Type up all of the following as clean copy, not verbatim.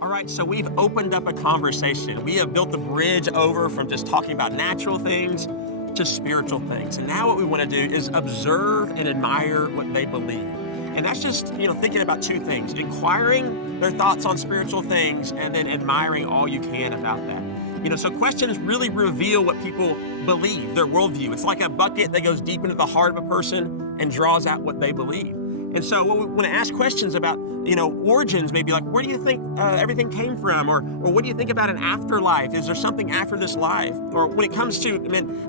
All right, so we've opened up a conversation. We have built a bridge over from just talking about natural things to spiritual things. And now what we want to do is observe and admire what they believe. And that's just, thinking about two things: inquiring their thoughts on spiritual things and then admiring all you can about that. So questions really reveal what people believe, their worldview. It's like a bucket that goes deep into the heart of a person and draws out what they believe. And so when we want to ask questions about, origins, maybe like, where do you think everything came from? Or what do you think about an afterlife? Is there something after this life? Or when it comes to,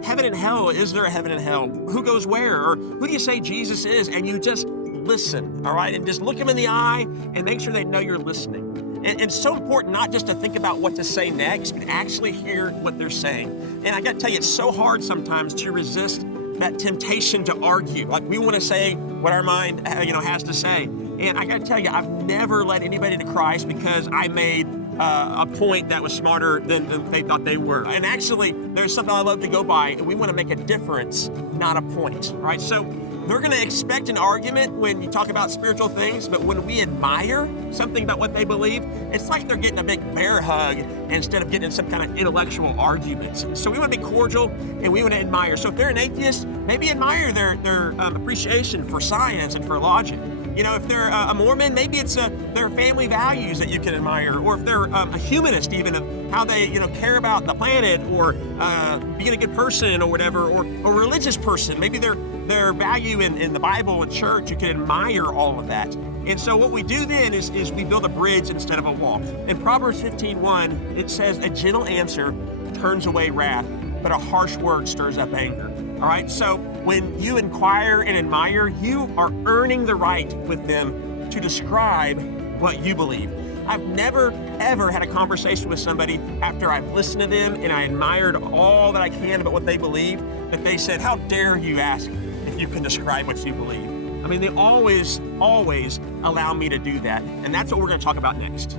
heaven and hell, is there a heaven and hell? Who goes where? Or who do you say Jesus is? And you just listen, all right? And just look them in the eye and make sure they know you're listening. And it's so important not just to think about what to say next, but actually hear what they're saying. And I got to tell you, it's so hard sometimes to resist that temptation to argue. Like, we want to say what our mind, has to say. And I got to tell you, I've never led anybody to Christ because I made a point that was smarter than they thought they were. And actually, there's something I love to go by, and we want to make a difference, not a point, right? So they're going to expect an argument when you talk about spiritual things, but when we admire something about what they believe, it's like they're getting a big bear hug instead of getting in some kind of intellectual arguments. So we want to be cordial and we want to admire. So if they're an atheist, maybe admire their appreciation for science and for logic. If they're a Mormon, maybe it's their family values that you can admire. Or if they're a humanist, even of how they, care about the planet or being a good person or whatever, or a religious person, maybe their value in the Bible and church, you can admire all of that. And so what we do then is we build a bridge instead of a wall. In Proverbs 15:1, it says, a gentle answer turns away wrath, but a harsh word stirs up anger. All right, so when you inquire and admire, you are earning the right with them to describe what you believe. I've never, ever had a conversation with somebody after I've listened to them and I admired all that I can about what they believe, that they said, how dare you ask if you can describe what you believe? I mean, they always allow me to do that. And that's what we're going to talk about next.